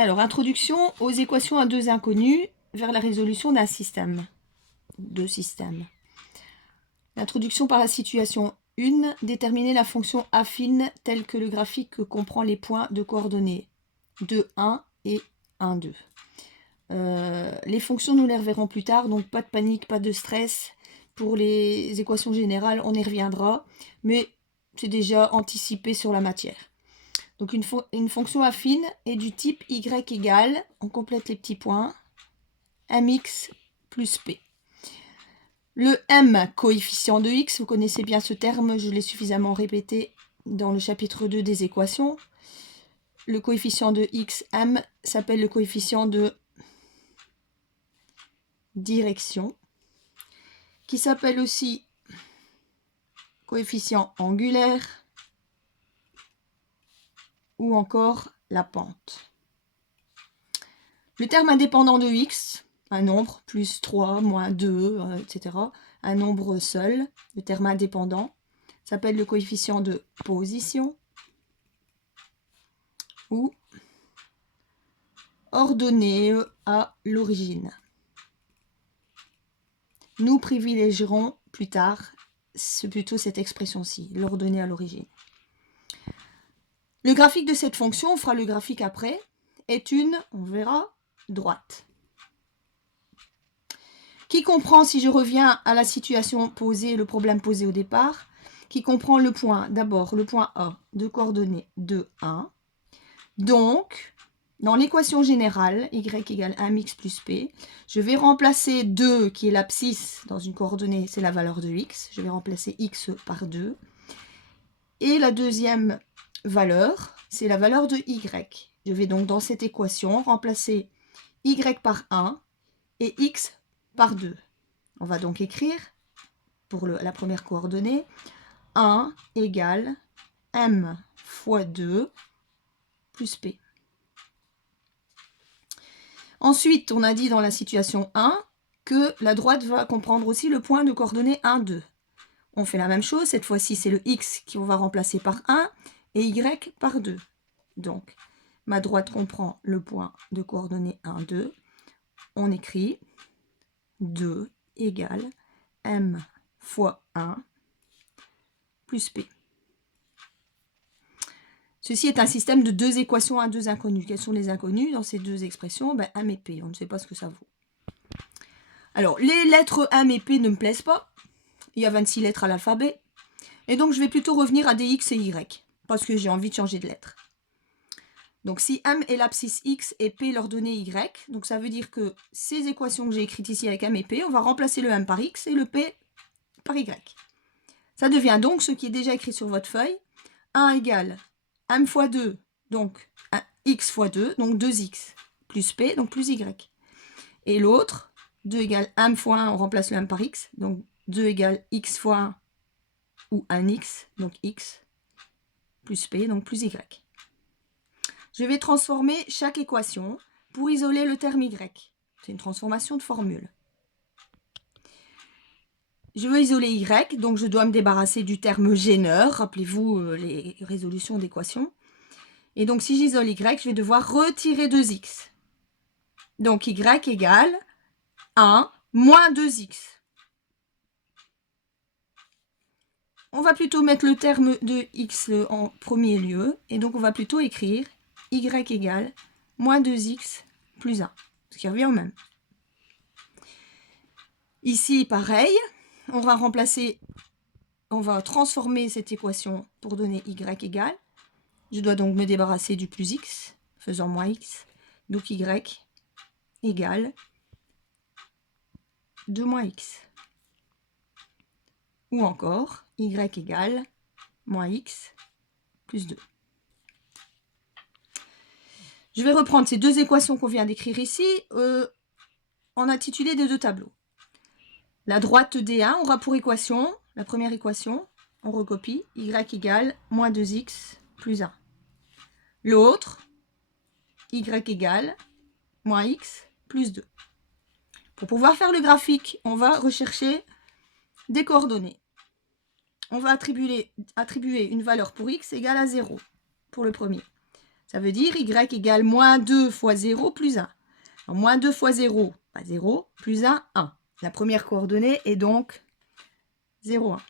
Alors, introduction aux équations à deux inconnues vers la résolution d'un système. Deux systèmes. L'introduction par la situation 1. Déterminer la fonction affine telle que le graphique comprend les points de coordonnées 2, 1 et 1, 2. Les fonctions, nous les reverrons plus tard, donc pas de panique, pas de stress. Pour les équations générales, on y reviendra, mais c'est déjà anticipé sur la matière. Donc une fonction affine est du type y égale, on complète les petits points, mx plus p. Le m, coefficient de x, vous connaissez bien ce terme, je l'ai suffisamment répété dans le chapitre 2 des équations. Le coefficient de x, m, s'appelle le coefficient de direction, qui s'appelle aussi coefficient angulaire ou encore la pente. Le terme indépendant de x, un nombre, plus 3, moins 2, etc., un nombre seul, le terme indépendant, s'appelle le coefficient de position ou ordonnée à l'origine. Nous privilégierons plus tard plutôt cette expression-ci, l'ordonnée à l'origine. Le graphique de cette fonction, on fera le graphique après, est une, on verra, droite. Qui comprend, si je reviens à la situation posée, le problème posé au départ, qui comprend le point, d'abord le point A de coordonnées 2, 1. Donc, dans l'équation générale, y égale 1x plus p, je vais remplacer 2, qui est l'abscisse dans une coordonnée, c'est la valeur de x. Je vais remplacer x par 2. Et la deuxième valeur, c'est la valeur de y. Je vais donc dans cette équation remplacer y par 1 et x par 2. On va donc écrire, pour la première coordonnée, 1 égale m fois 2 plus p. Ensuite, on a dit dans la situation 1 que la droite va comprendre aussi le point de coordonnées 1, 2. On fait la même chose, cette fois-ci c'est le x qu'on va remplacer par 1 et y par 2. Donc, ma droite comprend le point de coordonnées 1, 2. On écrit 2 égale m fois 1 plus p. Ceci est un système de deux équations à deux inconnues. Quelles sont les inconnues dans ces deux expressions? M et p, on ne sait pas ce que ça vaut. Alors, les lettres m et p ne me plaisent pas. Il y a 26 lettres à l'alphabet. Et donc, je vais plutôt revenir à des x et y, parce que j'ai envie de changer de lettre. Donc, si m est l'abscisse x et p l'ordonnée y, donc ça veut dire que ces équations que j'ai écrites ici avec m et p, on va remplacer le m par x et le p par y. Ça devient donc ce qui est déjà écrit sur votre feuille. 1 égale m fois 2, donc x fois 2, donc 2x, plus p, donc plus y. Et l'autre, 2 égale m fois 1, on remplace le m par x, donc 2 égale x fois 1, ou 1x, donc x, plus p, donc plus y. Je vais transformer chaque équation pour isoler le terme y. C'est une transformation de formule. Je veux isoler y, donc je dois me débarrasser du terme gêneur. Rappelez-vous les résolutions d'équations. Et donc, si j'isole y, je vais devoir retirer 2x. Donc, y égale 1 moins 2x. On va plutôt mettre le terme de x en premier lieu. Et donc, on va plutôt écrire y égale moins 2x plus 1. Ce qui revient au même. Ici, pareil. On va remplacer, on va transformer cette équation pour donner y égale. Je dois donc me débarrasser du plus x, faisant moins x. Donc y égale 2 moins x. Ou encore, y égale moins x plus 2. Je vais reprendre ces deux équations qu'on vient d'écrire ici en intitulé des deux tableaux. La droite D1 aura pour équation, la première équation, on recopie, y égale moins 2x plus 1. L'autre, y égale moins x plus 2. Pour pouvoir faire le graphique, on va rechercher des coordonnées. On va attribuer une valeur pour x égale à 0 pour le premier. Ça veut dire y égale moins 2 fois 0 plus 1. Alors, moins 2 fois 0, pas 0, plus 1, 1. La première coordonnée est donc 0, 1.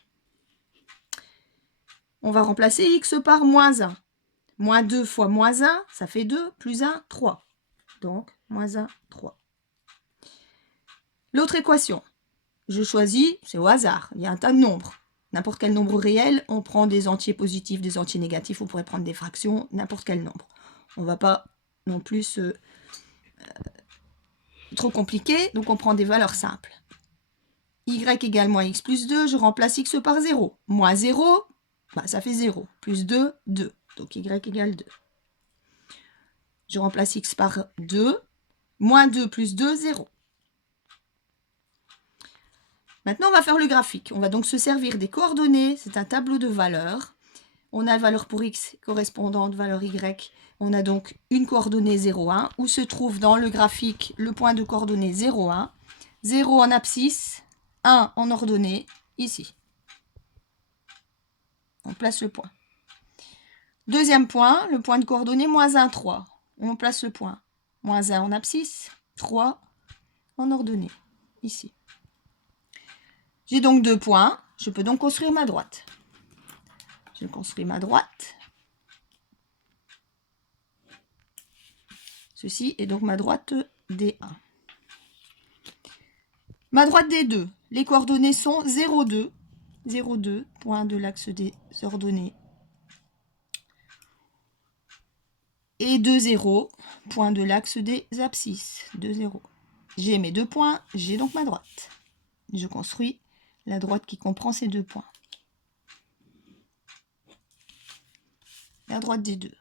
On va remplacer x par moins 1. Moins 2 fois moins 1, ça fait 2, plus 1, 3. Donc, moins 1, 3. L'autre équation, je choisis, c'est au hasard, il y a un tas de nombres. N'importe quel nombre réel, on prend des entiers positifs, des entiers négatifs, on pourrait prendre des fractions, n'importe quel nombre. On ne va pas non plus trop compliqué, donc on prend des valeurs simples. Y égale moins x plus 2, je remplace x par 0. Moins 0, bah, ça fait 0. Plus 2, 2. Donc y égale 2. Je remplace x par 2. Moins 2 plus 2, 0. Maintenant, on va faire le graphique. On va donc se servir des coordonnées. C'est un tableau de valeurs. On a la valeur pour x correspondante, valeur y. On a donc une coordonnée 0, 1, où se trouve dans le graphique le point de coordonnée 0, 1. 0 en abscisse, 1 en ordonnée, ici. On place le point. Deuxième point, le point de coordonnée moins 1, 3. On place le point. Moins 1 en abscisse, 3 en ordonnée, ici. J'ai donc 2 points. Je peux donc construire ma droite. Je construis ma droite. Ceci est donc ma droite D1. Ma droite D2. Les coordonnées sont 0, 2. 0, 2, point de l'axe des ordonnées. Et 2, 0, point de l'axe des abscisses. 2, 0. J'ai mes 2 points, j'ai donc ma droite. Je construis la droite qui comprend ces 2 points. La droite des 2.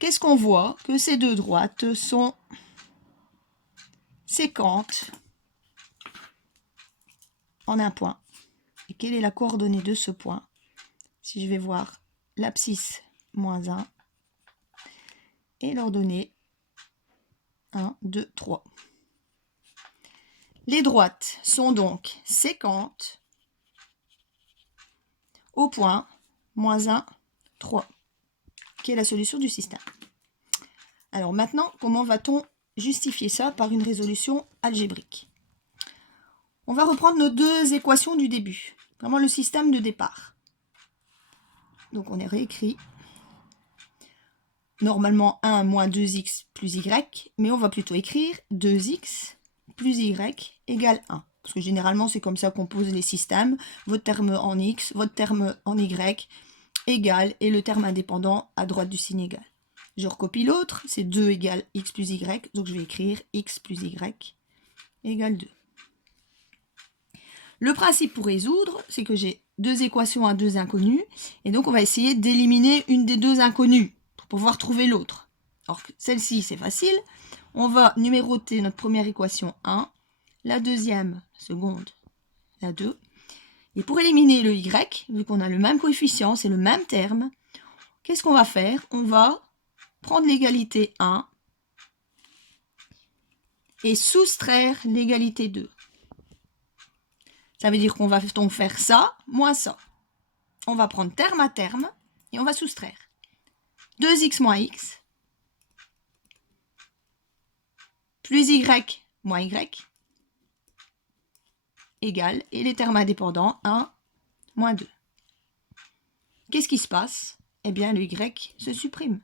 Qu'est-ce qu'on voit? Que ces deux droites sont séquentes en un point. Et quelle est la coordonnée de ce point? Si je vais voir l'abscisse moins 1 et l'ordonnée 1, 2, 3. Les droites sont donc séquentes au point moins 1, 3, qui est la solution du système. Alors maintenant, comment va-t-on justifier ça par une résolution algébrique? On va reprendre nos deux équations du début, vraiment le système de départ. Donc on est réécrit. Normalement 1 moins 2x plus y, mais on va plutôt écrire 2x plus y égale 1. Parce que généralement, c'est comme ça qu'on pose les systèmes. Votre terme en x, votre terme en y égale, et le terme indépendant à droite du signe égal. Je recopie l'autre, c'est 2 égale x plus y, donc je vais écrire x plus y égale 2. Le principe pour résoudre, c'est que j'ai deux équations à deux inconnues, et donc on va essayer d'éliminer une des deux inconnues pour pouvoir trouver l'autre. Alors celle-ci, c'est facile. On va numéroter notre première équation 1, la deuxième, seconde, la 2. Et pour éliminer le y, vu qu'on a le même coefficient, c'est le même terme, qu'est-ce qu'on va faire? On va prendre l'égalité 1 et soustraire l'égalité 2. Ça veut dire qu'on va donc faire ça, moins ça. On va prendre terme à terme et on va soustraire. 2x moins x plus y moins y égale, et les termes indépendants, 1 moins 2. Qu'est-ce qui se passe? Eh bien, le y se supprime.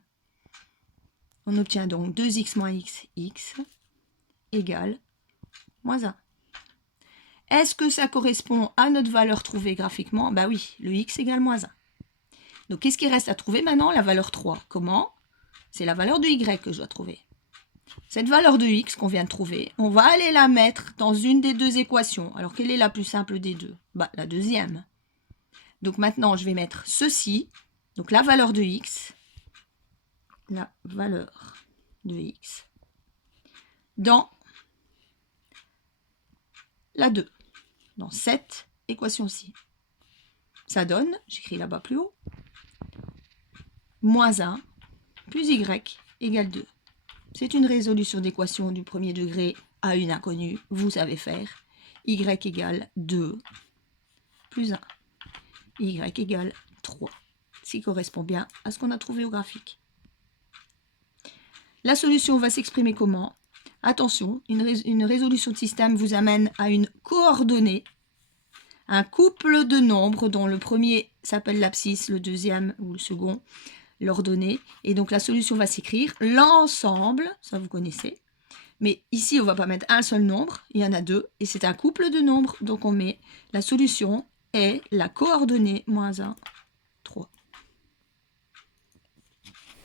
On obtient donc 2x moins x égale moins 1. Est-ce que ça correspond à notre valeur trouvée graphiquement? Bah oui, le x égale moins 1. Donc, qu'est-ce qui reste à trouver maintenant? La valeur 3. Comment? C'est la valeur de y que je dois trouver. Cette valeur de x qu'on vient de trouver, on va aller la mettre dans une des deux équations. Alors, quelle est la plus simple des deux? Bah, la deuxième. Donc, maintenant, je vais mettre ceci. Donc, la valeur de x. La valeur de x. Dans la 2. Dans cette équation-ci. Ça donne, j'écris là-bas plus haut, moins 1 plus y égale 2. C'est une résolution d'équation du premier degré à une inconnue, vous savez faire. Y égale 2 plus 1. Y égale 3. Ce qui correspond bien à ce qu'on a trouvé au graphique. La solution va s'exprimer comment? Attention, une résolution de système vous amène à une coordonnée, un couple de nombres dont le premier s'appelle l'abscisse, le deuxième ou le second, l'ordonnée. Et donc la solution va s'écrire l'ensemble, ça vous connaissez. Mais ici, on ne va pas mettre un seul nombre, il y en a deux, et c'est un couple de nombres. Donc on met la solution est la coordonnée moins 1, 3.